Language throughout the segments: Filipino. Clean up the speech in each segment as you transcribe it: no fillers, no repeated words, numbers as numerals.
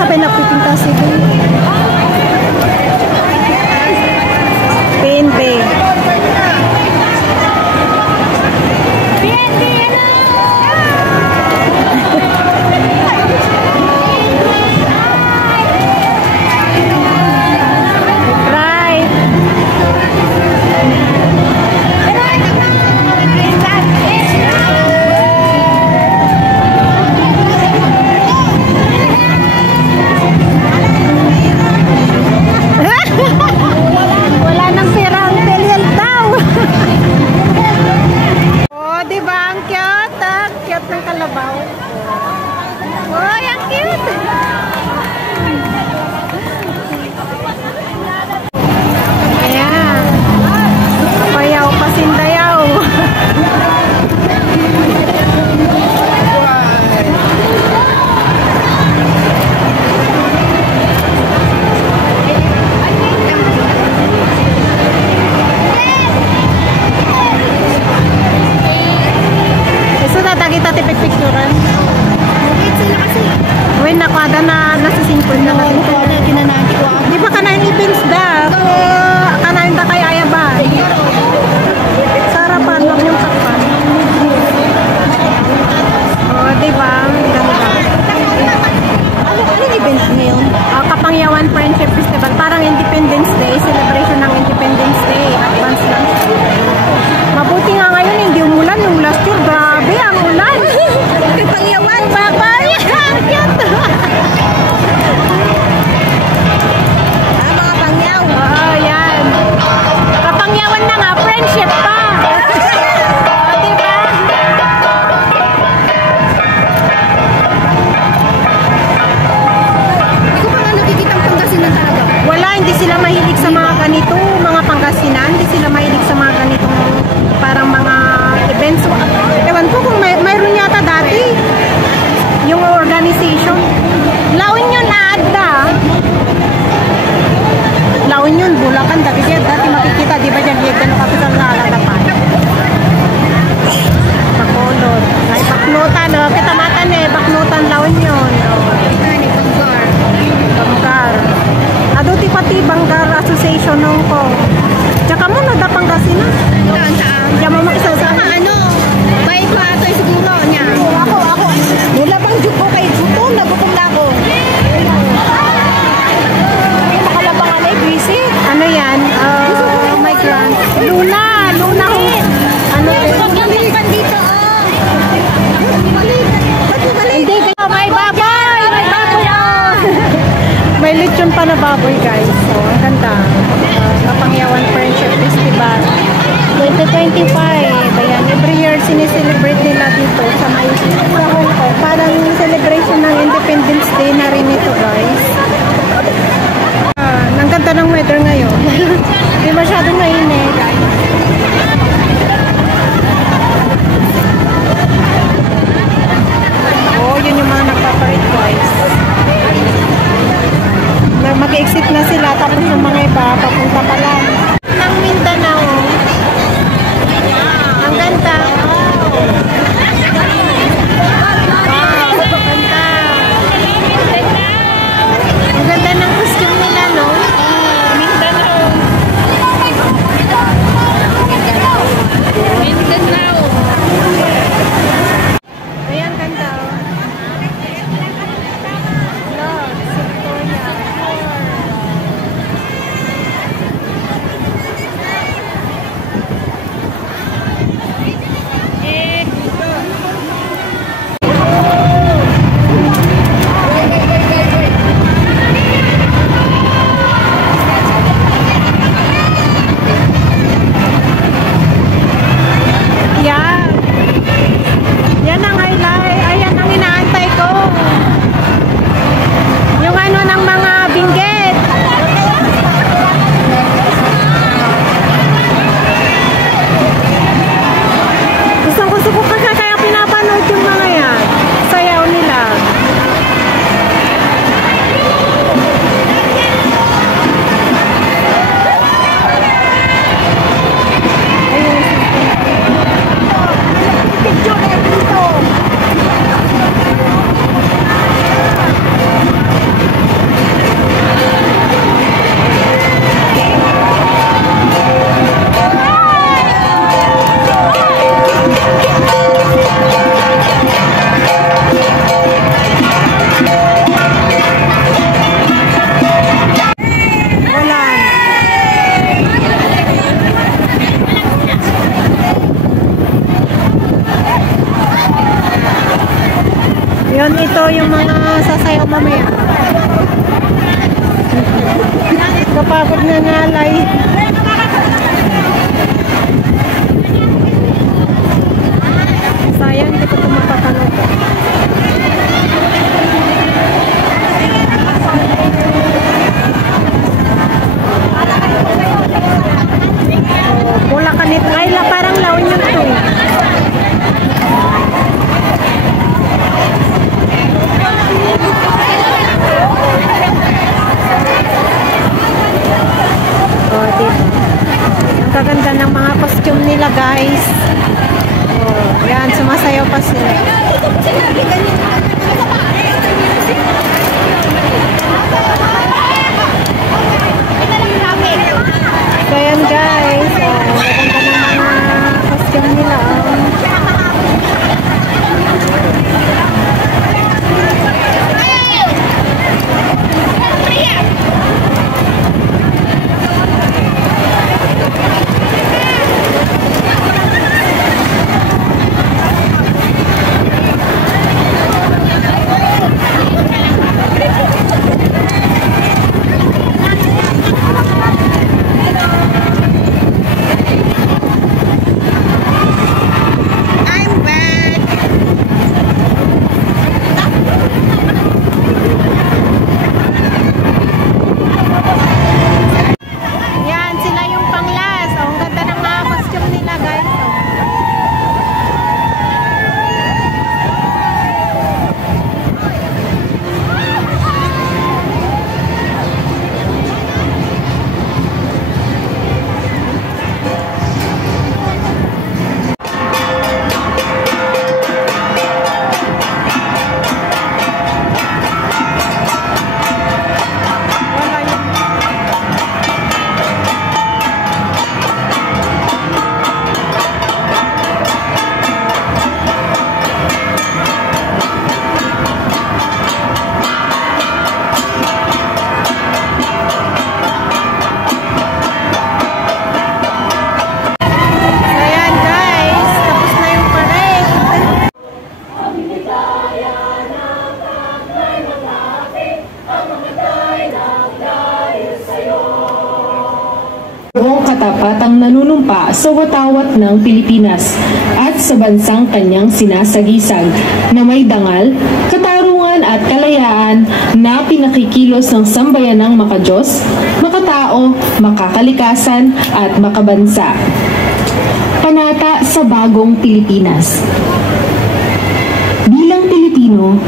sabay na pipinta sige. PNB. Kapangyawan Friendship Festival, parang Independence Day, celebration ng Independence Day, advance lang. Mabuti nga ngayon, hindi umulan nung last year, grabe ang ulan. Kapangyawan, babay! Cute! Mga pangyaw. Oo, yan. Kapangyawan na nga, friendship pa. Hindi sila mahilig sa mga ganito, mga Pangasinan, hindi sila mahilig sa mga ganito, parang mga events. Ewan ko kung mayroon yata dati yung organization. Lawin yun na adda. Lawin yun, Bulacan, dati makikita, di ba dyan, yung kapital na aladapan. Bacolod. Ay, Baknotan, no? Kita matan eh, Baknotan, lawin yun. Banggar. Aduti pati Banggar Association nung ko. Tsaka mo no da Pangasinan. Diyan mo makisa sa ano? May patoy siguro niya. Ako. Mula bang juko kay juto nagutom na ako. Nakalabangan ay busy. Ano yan? My grand. Luna ho. Ano pagkakalipan dito oh. Hindi kayo may baboy. May lechon pa na baboy guys. So, ang ganda. Kapangyawan Friendship Festival 2025. Ayan, every year sineselebrate nila dito sa may sa Hong Kong. Parang celebration ng Independence Day na rin ito guys. Ang ganda ng weather ngayon. Hindi masyadong mainit. Oh, yun yung mga nagpaparit guys. Mag-exit na sila tapos yung mga iba papunta pa lang ng Mindanao. Ang ganda. Ang ganda ng costume nila, no? Mindanao. kayo mamaya. Kapagod na nalay. Sayang, hindi ko ito mapapanood. Wala ka nito. Ay, parang laon yung ito. Oh, dito. Ang kaganda ng mga costume nila, guys. Oh, yan, sumasayaw pa sila. So, yan, guys. Oh, maganda ng mga costume nila. Katapatang nanunumpa sa watawat ng Pilipinas at sa bansang kanyang sinasagisag na may dangal, katarungan at kalayaan na pinakikilos ng sambayanang makadiyos, makatao, makakalikasan at makabansa. Panata sa bagong Pilipinas. Bilang Pilipino,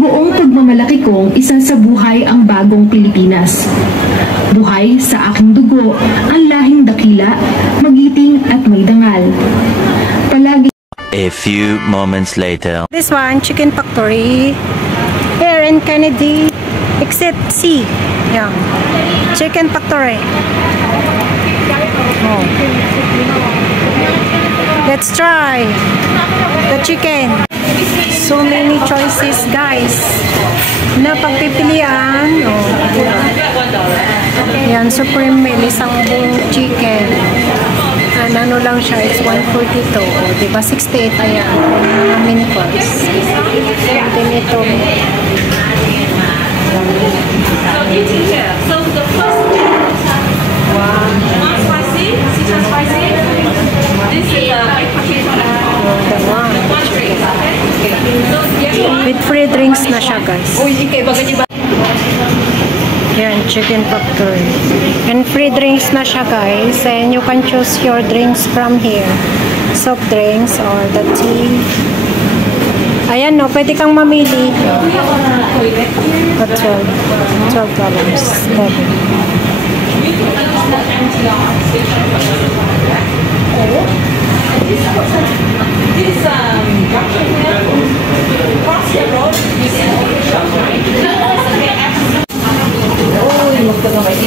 buong pagmamalaki kong isasabuhay ang bagong Pilipinas. Buhay sa aking dugo ang lahing dakila, magiting at may dangal. Palagi. A few moments later. This one, Chicken Factory. Here in Kennedy, exit C. Yeah. Chicken Factory. Oh. Let's try the chicken. So many choices, guys, na pagpipilian. Oh. Yan, supreme meal, isang buong chicken. Ano lang siya, is 142. O, diba? 68, ayan. Mga mini course. And then ito. With free drinks na siya, guys. Yan, Chicken Factory. And free drinks na siya, guys. And you can choose your drinks from here. Soft drinks or the tea. Ayan, no, pwede kang mamili. At $12.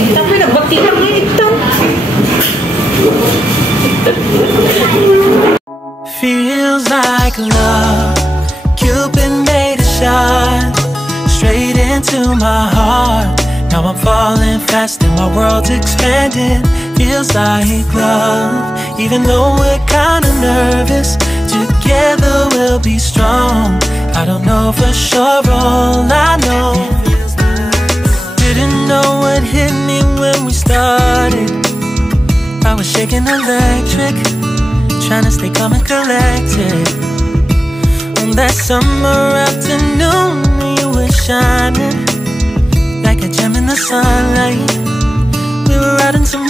Tapi nagbakti lang ito. Feels like love. Cupid made a shot straight into my heart. Now I'm falling fast and my world's expanding. Feels like love. Even though we're kinda nervous, together we'll be strong. I don't know for sure, all I know, didn't know what hit me when we started. I was shaking electric, trying to stay calm and collected. On that summer afternoon, you were shining like a gem in the sunlight. We were riding some